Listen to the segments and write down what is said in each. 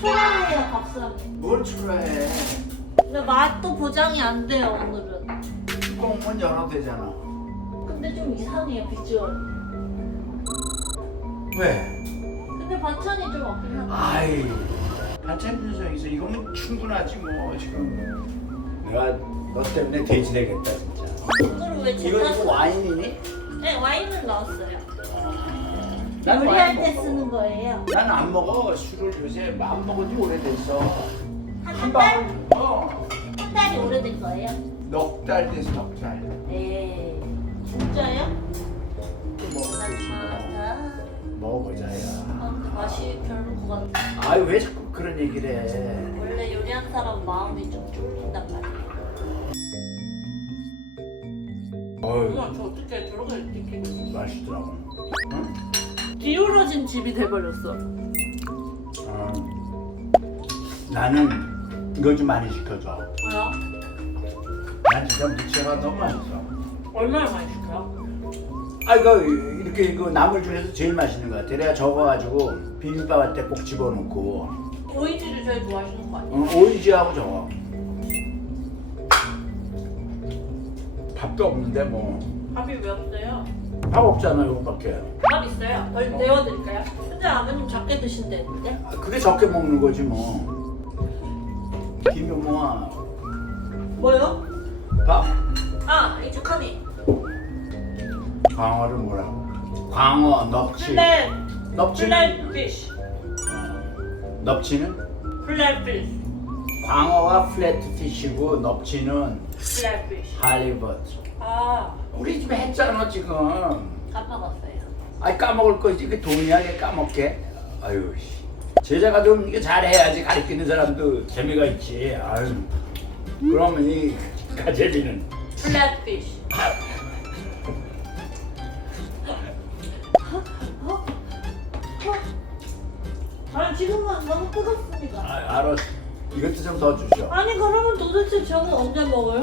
초라해요 밥상이. 뭘 초라해? 근데 맛도 보장이 안 돼요 오늘은. 꽁은 열어도 되잖아. 근데 좀 이상해요 비주얼. 왜? 근데 반찬이 좀 없긴 하다. 아이 반찬 분석 있어. 이거면 충분하지 뭐 지금. 내가 너 때문에 돼지 되겠다 진짜. 왜 이거 와인이니? 네 와인을 넣었어요. 난 요리할 와인 때 먹어. 쓰는 거예요. 난 안 먹어 술을 요새 안 먹은 지 오래됐어. 한 한 달? 방울 어. 한 달이 오래된 거예요? 넉달 돼서 넉 달. 네. 진짜요? 또 먹어보지 아, 먹어보자 야. 아, 맛이 별로 것 같아. 아이 왜 자꾸 그런 얘기를 해? 원래 요리한 사람 마음이 좀 쫄린단 말이에요. 어휴 엄마 저 어떻게 저렇게 이렇게 맛있더라고. 응? 기울어진 집이 돼버렸어. 어. 나는 이거 좀 많이 시켜줘. 뭐야? 난 진짜 무채가 너무 맛있어. 얼마나 많이 시켜요? 아 이거 이렇게 이거 나물 중에서 제일 맛있는 것 같아. 내가 적어가지고 비빔밥 할때꼭 집어넣고 오이지를 제일 좋아하시는 거 아니에요? 어, 오이지하고 저거. 밥도 없는데 뭐. 밥이 왜 없어요? 밥 없잖아 이거밖에. 밥 있어요. 더 데워드릴까요? 근데 아버님 작게 드신다는데? 아, 그게 적게 먹는 거지 뭐. 김용모아 뭐요? 밥. 아, 이 착하니. 광어를 뭐라고? 광어 넙치. 근데 넙치는 플랫 피쉬. 어, 넙치는 플랫 피쉬. 광어와 플랫피쉬고 넙치는 플랫피쉬. 할리버트. 아, 우리 집에 했잖아 지금. 까먹었어요. 아이 까먹을 거지 그 돈이야 게 까먹게. 아유 씨. 제자가 좀 이게 잘해야지 가르치는 사람도 재미가 있지. 아유. 그러면 이 가재비는 플랫피쉬. 어? 아니 지금은 너무 뜨겁습니다. 아, 알았어. 이것도 좀 더 주셔. 아니 그러면 도대체 저는 언제 먹어요?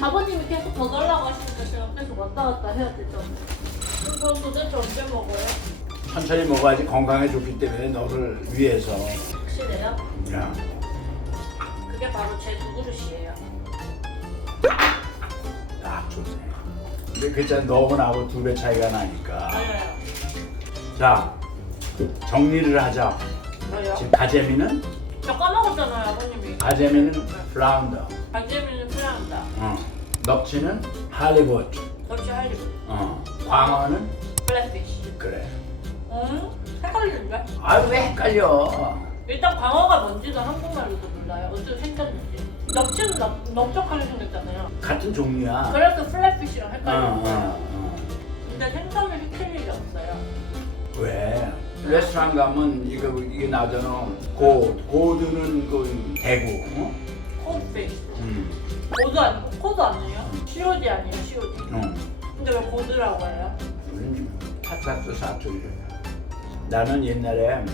아버님이 계속 더 달라고 하시니까 제가 계속 왔다 갔다 해야 되죠. 저 도대체 언제 먹어요? 천천히 먹어야지 건강에 좋기 때문에 너를 위해서. 확실해요? 야. 그게 바로 제 두 그릇이에요. 딱 좋네. 근데 그잖아 너하고 나하고 두 배 차이가 나니까. 맞아요. 자 정리를 하자. 왜요? 지금 가재미는 저 까먹었잖아요 아버님이. 가재미는 플라운더. 가재미는 필요합니다. 어. 넙치는 할리버트. 그렇지 할리. 어. 광어는 플랫피쉬. 그래. 응? 헷갈리는데? 아유 왜 헷갈려? 일단 광어가 뭔지는 한국말로도 몰라요. 어떻게 생겼는지. 넙치는 넓, 넓적하게 생겼잖아요. 같은 종류야. 그래서 플랫피쉬랑 어, 헷갈리는 거예요. 어, 어. 근데 생선을 시킬 일이 없어요. 왜? 레스토랑 가면 이거 이게 나잖아. 고 고드는 그 대구. 어? 코드피쉬. 음. 고드 아니고 코드 아니에요? COD 아니에요 COD. 어. 근데 왜 고드라고 해요? 우린 사투 사투리를. 나는 옛날에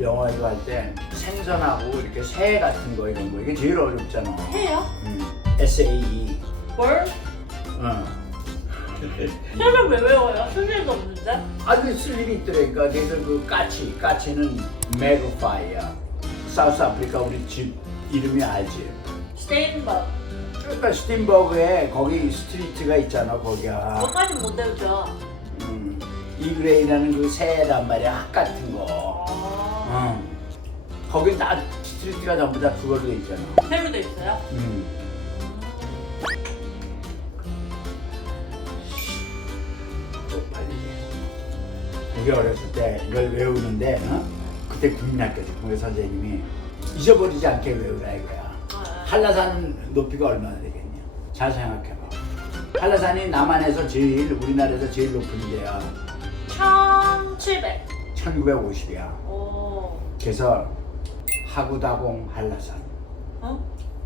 영화에서 할때 생선하고 이렇게 새 같은 거 이런 거 이게 제일 어렵잖아. 해요? 음. SAE. 뭘? 어. 해를 왜 외워요? 쓸 일도 없는데? 아주 쓸 일이 있더라니까. 그래서 그 까치, 까치는 메가파이야. 사우스 아프리카 우리 집 이름이 알지? 스테인버그. 그러니까 스팀버그에 거기 스트리트가 있잖아 거기야. 그것까지 못 외우죠. 음. 이그레이라는 그 새란 말이야 학 같은 거. 아. 어. 거기 다 스트리트가 전부 다 그걸로 돼 있잖아. 새로 돼 있어요? 음. 우리 어렸을 때 이걸 외우는데 어? 그때 국민학교 국회 선생님이 잊어버리지 않게 외우라 이거야. 아, 한라산 높이가 얼마나 되겠냐? 잘 생각해봐. 한라산이 남한에서 제일 우리나라에서 제일 높은 데야. 1700. 1950이야. 오. 그래서 하구다공 한라산. 어?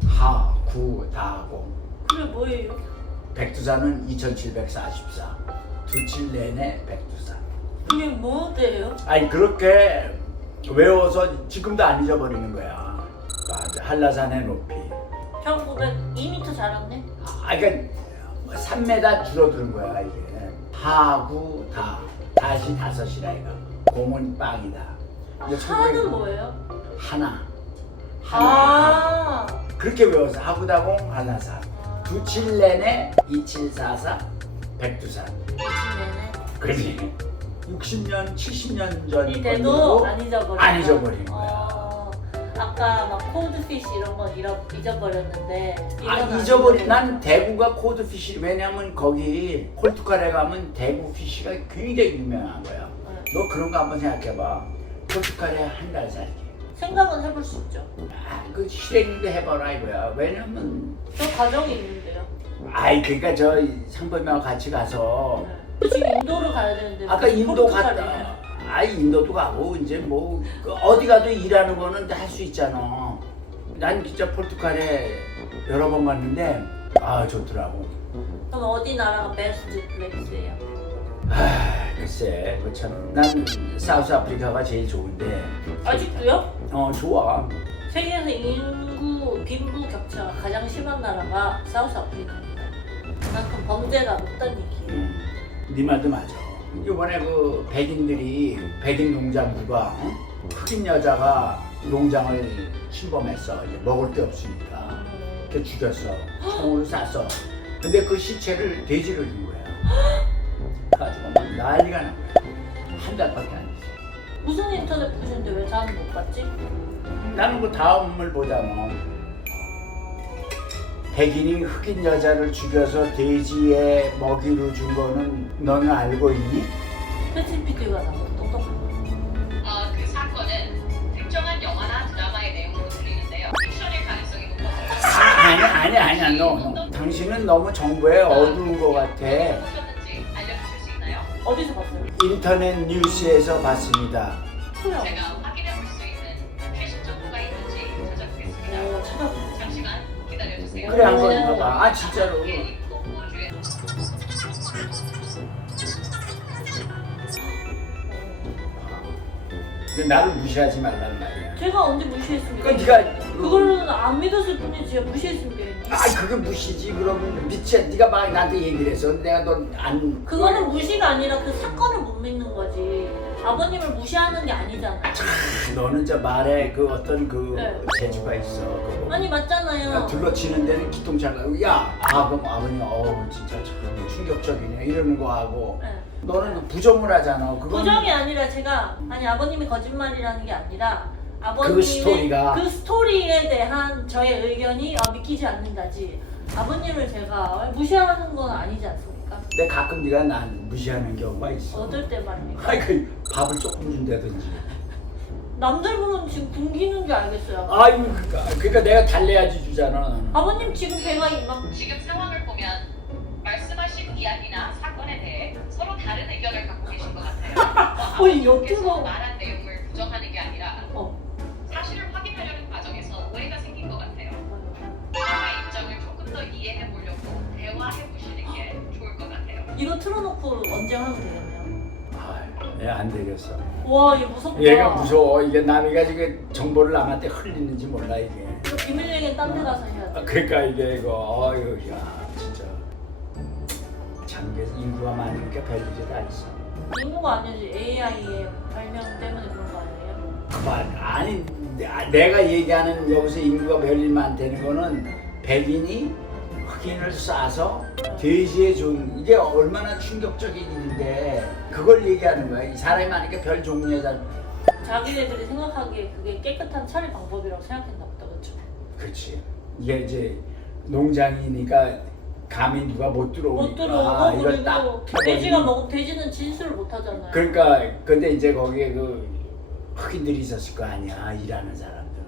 하구다공. 그게 뭐예요? 백두산은 2744. 두 칠 내내 백두산. 그게 뭐예요? 아니 그렇게 외워서 지금도 안 잊어버리는 거야. 맞아. 한라산의 높이. 1900. 2m 자랐네? 아, 그러니까 3m 줄어드는 거야 이게. 하구 다. 다시 다섯이라 이거. 공은 빵이다. 하나는 천국에 뭐예요? 하나. 하나. 아. 그렇게 외워서 하부다공 한라산. 두칠레네 2744 백두산. 요즘에는 그지 60년 70년 전 이 돼도 안 잊어버려. 안 잊어버린 거야. 어, 아까 막 코드피쉬 이런 건 잃어, 잊어버렸는데. 아 이건 안 잊어버린. 난 대구가 코드피쉬 왜냐면 거기 폴투갈에 가면 대구 피쉬가 굉장히 유명한 거야 네. 너 그런 거 한번 생각해봐 폴투갈에 한달 살기 생각은 해볼 수 있죠. 아그 실행도 해봐라 이거야 왜냐면 저 가정이 있는데요. 아이 그러니까 저 상범이하고 같이 가서 네. 지금 인도를 가야 되는데. 아까 인도? 갔다 아이 인도도 가고 이제 뭐그 어디 가도 일하는 거는 할수 있잖아 난 진짜 폴투갈에 여러 번 갔는데 아 좋더라고 그럼 어디 나라가 베스트 플레이스예요? 아 글쎄 그참난 사우스 아프리카가 제일 좋은데 아직도요? 어 좋아 세계에서 인구 빈부 격차가 가장 심한 나라가 사우스 아프리카입니다. 그만큼 범죄가 높다는 얘기예요. 음, 네 말도 맞아. 이번에 그 백인들이 백인 농장주가 어? 흑인 여자가 농장을 침범했어. 이제 먹을 데 없으니까. 음. 이렇게 죽였어 총으로 쐈어 근데 그 시체를 돼지를 준 거야. 가지고 막 난리가 난 거야. 한 달밖에 안 됐어. 무슨 인터넷 보시는데 왜 저는 못 봤지? 나는 그 다음을 보자면 백인이 흑인 여자를 죽여서 돼지에 먹이로 준 거는 너는 알고 있니? 패치 PD가 나고 똑똑한 아, 그 사건은 특정한 영화나 드라마의 내용으로 들리는데요. 픽션일 가능성이 높아서 아니 아니 아니야 너, 너. 당신은 너무 정보에 어두운 것 같아 보셨는지 알려주실 수 있나요? 어디서 봤어요? 인터넷 뉴스에서 봤습니다. 제가 그래 한번 봐봐 아 진짜로 근데 나를 무시하지 말란 말이야 제가 언제 무시했습니까? 그건 네가 그거는 안 믿었을 뿐이지? 형님? 아 그게 무시지 그러면 미치 네가 막 나한테 얘기를 했어 내가 넌안 그거는 무시가 아니라 그 사건을 못 믿는 거지. 아버님을 무시하는 게 아니잖아. 너는 저 말에 그 어떤 그 네. 재주가 있어 그거. 아니 맞잖아요. 야, 둘러치는 데는 기똥차가 야 아 그럼 아버님 어우 진짜 참 충격적이네 이러는 거 하고 네. 너는 그 부정을 하잖아 그건 부정이 아니라 제가 아니 아버님이 거짓말이라는 게 아니라 아버님의 그 스토리가. 그 스토리에 대한 저의 의견이 아, 믿기지 않는다지. 아버님을 제가 무시하는 건 아니지 않습니까? 근데 가끔 네가 난 무시하는 경우가 있어 어떨 때 말입니까? 아이 그 밥을 조금 준다든지 남들 보면 지금 굶기는 줄 알겠어요. 아유 그러니까, 그러니까 내가 달래야지 주잖아. 아버님 지금 배가 이만 지금 상황을 보면 말씀하신 이야기나 사건에 대해 서로 다른 의견을 갖고 계신 것 같아요. 어이, 아버님께서 옆으로. 말한 내용을 부정하는 게 아니라 이거 틀어놓고 언제 하면 되겠네요. 얘안 되겠어 와, 얘 무섭다. 얘가 무서워 이게 남이 가지고 정보를 남한테 흘리는지 몰라 이게 이거 비밀 얘기는 딴 데 가서 해야 돼. 아, 그러니까 이게 이거 어휴 야 진짜 장기에서 인구가 많으니까 별일이 다 있어 인구가 아니지 AI의 발명 때문에 그런 거 아니에요? 그만 아니 내- 내가 얘기하는 여기서 인구가 별일 많다는 거는 백인이 흑인을 쏴서 돼지에 준 이게 얼마나 충격적인 일인데 그걸 얘기하는 거야 이 사람이 많으니까 별 종류의 잘 자기네들이 생각하기에 그게 깨끗한 처리 방법이라고 생각했나 보다, 그렇죠? 그렇지 이게 이제 농장이니까 감히 누가 못 들어오니까 못 들어오고 이걸 딱 그리고 돼지가 먹 돼지는 진술을 못 하잖아요. 그러니까 근데 이제 거기에 그 흑인들이 있었을 거 아니야 일하는 사람들.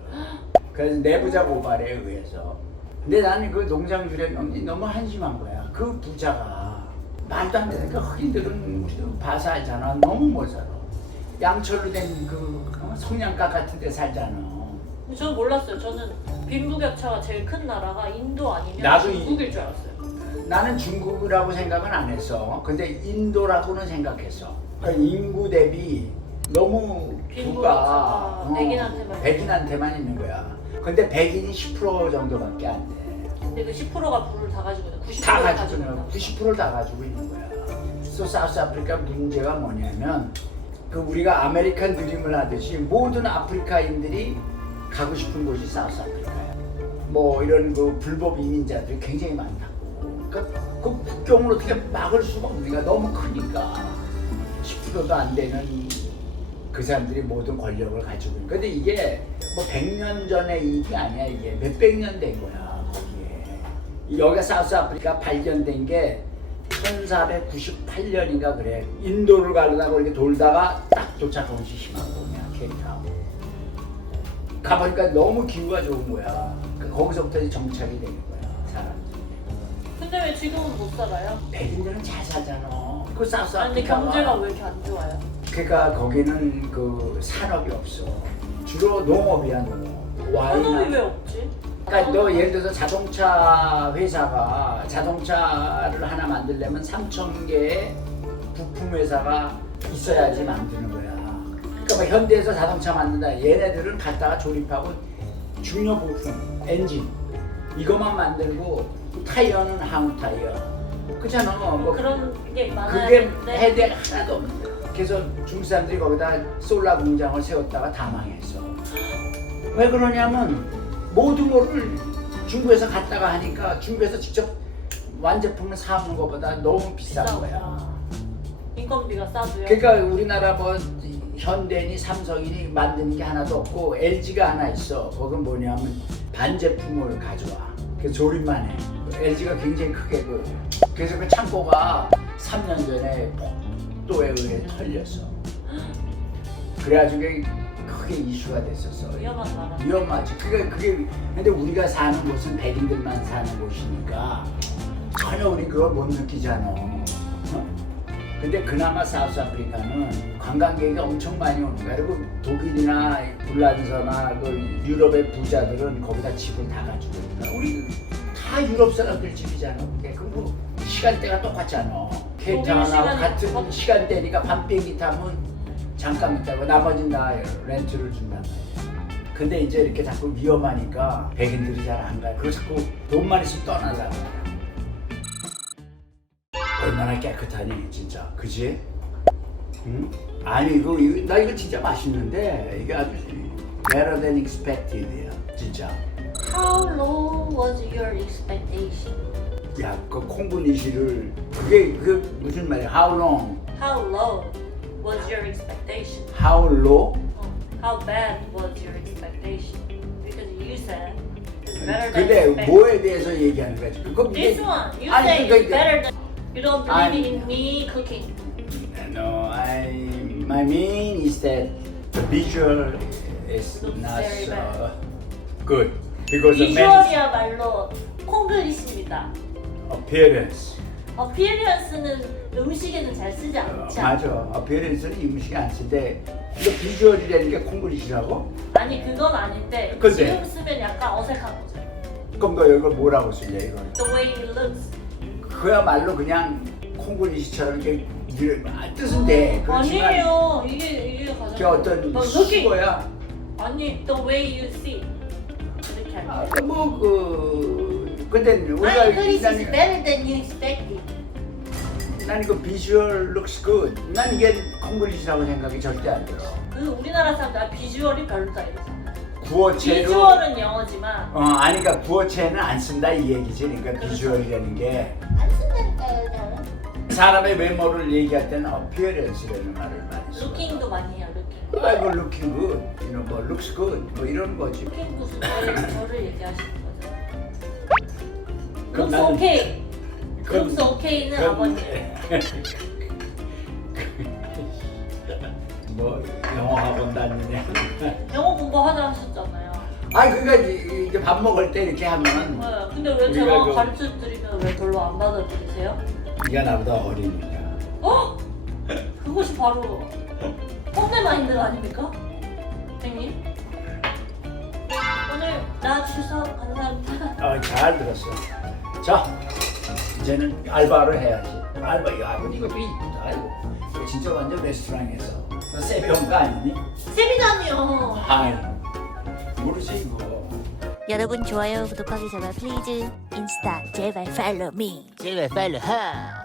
그래서 내부자 고발에 의해서. 근데 나는 그 농장 주례명이 너무 한심한 거야. 그 부자가 말도 안 되니까 흑인들은 우리도 봐서 알잖아. 너무 못 살아. 양철로 된 그 성냥갑 같은 데 살잖아. 저는 몰랐어요. 저는 빈부격차가 제일 큰 나라가 인도 아니면 나도 이- 중국일 줄 알았어요. 나는 중국이라고 생각은 안 했어. 근데 인도라고는 생각했어. 그러니까 인구 대비 너무 빈부격차가 부가 어, 백인한테만 백인한테만 있는 거야. 근데 백인이 10% 정도밖에 안 돼. 근데 그 10%가 불을 다 가지고 있는 90%를 다 가지고 가지고 있는 90%를 다 가지고 있는 거야. 그래서 사우스 아프리카 문제가 뭐냐면 그 우리가 아메리칸 드림을 하듯이 모든 아프리카인들이 가고 싶은 곳이 사우스 아프리카야. 뭐 이런 그 불법 이민자들이 굉장히 많다고. 그러니까 그 국경을 어떻게 막을 수가 없으니까 너무 크니까 10%도 안 되는 그 사람들이 모든 권력을 가지고 있는. 근데 이게 뭐 100년 전의 일이 아니야 이게 몇백 년 된 거야. 여기가 사우스 아프리카 발견된 게 1498년인가 그래. 인도를 가려다가 이렇게 돌다가 딱 도착한 곳이 희망봉이야 케이프타운. 가보니까 너무 기후가 좋은 거야. 그 거기서부터 이제 정착이 되는 거야 사람들이. 근데 왜 지금은 못 살아요? 백인들은 잘 살잖아. 그 사우스 아니 근데 아프리카가. 경제가 왜 이렇게 안 좋아요? 그러니까 거기는 그 산업이 없어. 주로 농업이야 농업. 산업이 왜. 없지? 그러니까 너 예를 들어서 자동차 회사가 자동차를 하나 만들려면 3천 개의 부품 회사가 있어야지 만드는 거야. 그러니까 뭐 현대에서 자동차 만든다. 얘네들은 갖다가 조립하고 중요 부품, 엔진 이것만 만들고 타이어는 한국 타이어. 그렇잖아. 뭐 그런 게 많아야 그게 되는데 해대 하나도 없는데. 그래서 중국 사람들이 거기다 솔라 공장을 세웠다가 다 망했어. 왜 그러냐면 모든 거를 중국에서 갖다가 하니까 중국에서 직접 완제품을 사오는 것보다 너무 비싼 비싸구나. 거야. 인건비가 싸도요. 그러니까 우리나라 뭐 현대니 삼성이니 만드는 게 하나도 없고 LG가 하나 있어. 거긴 뭐냐면 반제품을 가져와. 그 조립만 해. LG가 굉장히 크게 그 그래서 그 창고가 3년 전에 폭도에 의해 털렸어. 그래가지고 크게 이슈가 됐었어. 위험한 나라. 위험하지. 그게 그게 근데 우리가 사는 곳은 백인들만 사는 곳이니까 전혀 우리 그걸 못 느끼잖아. 어? 근데 그나마 사우스 아프리카는 관광객이 엄청 많이 오는 거야. 그리고 독일이나 불란서나 그 유럽의 부자들은 거기다 집을 다 가지고 있다. 우리 다 유럽 사람들 집이잖아. 그게 그뭐 시간대가 똑같잖아. 케이타운하고 시간이 같은 시간대니까 밤 비행기 타면 잠깐 있다고 나머지는 다 렌트를 준단 말이야. 근데 이제 이렇게 자꾸 위험하니까 백인들이 잘 안 가요. 그리고 자꾸 돈만 있으면 떠나려고. 얼마나 깨끗하니 진짜 그지? 응? 아니 이거, 이거 나 이거 진짜 맛있는데 이게 아주 better than expected야 진짜. How low was your expectation? 야그 콩분이시를 그게 그 무슨 말이야? How long? How low was your expectation? How low? 어, How bad was your expectation? Because you said it's better than 근데 expected. 뭐에 대해서 얘기하는 거지? 그거 This one, you 아니, say 그러니까 it's 이게- better than. You don't believe 아니. in me cooking. No, I my mean is that the visual is Looks not very so bad. good because the man 비주얼이야말로 콩글리시입니다. appearance. 어피리언스는 쓰지 어, 않지 맞아. appearance는 이 음식이 안 쓰는데 이거 비주얼이라는 게 콩글리시라고? 아니 그건 아닌데 근데. 지금 쓰면 약간 어색한 거죠. 그럼 너 이걸 뭐라고 쓰냐 이걸? The way it looks. 그야말로 그냥 콩글리시처럼 이렇게 아, 뜻은 돼. 그렇지만 아니에요. 이게 이게 가장. 그게 어떤 뭐, looking. 수거야. 아니 the way you see. 이렇게 할게. 아, 뭐 그 근데 우리가 My English is 난, better than you expected. 난 이거 비주얼 looks good. 난 이게 콩글리시라고 생각이 절대 안 들어. 그 우리나라 사람들 아, 비주얼이 별로다 이러잖아. 구어체로 비주얼은 영어지만 어 아니 그러니까 구어체는 안 쓴다 이 얘기지. 그러니까 그렇죠. 비주얼이라는 게 안 쓴다니까요. 사람의 외모를 얘기할 때는 appearance라는 말을 많이 써. 루킹도 많이 해요, 루킹. 아 이거 looking good, you know, 뭐 looks good, 뭐 이런 거지. 루킹 무슨 저를, 저를 얘기하시는 거죠. 그럼 looks 나는- okay. 그 okay는 그럼- 아버님. 뭐 영어 학원 다니냐? 영어 공부하자 하셨잖아요. 아 그러니까 이- 이제 밥 먹을 때 이렇게 하면 네, 근데 왜 우리가 제가 그- 가르쳐 드리면 왜 별로 안 받아들이세요? 네가 나보다 어리니까. 어? 그것이 바로 꼰대 마인드 아닙니까? 선생님? 오늘 나와주셔서 감사합니다. 어, 잘 들었어. 자, 이제는 알바를 해야지. 알바, 야, 근데 이것도 이쁘다. 이거 진짜 완전 레스토랑에서. 온거 아니니? 세미나니요. 아이, 모르지 이거. 여러분 좋아요 구독하기 전화 플리즈 인스타 제발 팔로우 미 제발 팔로우 하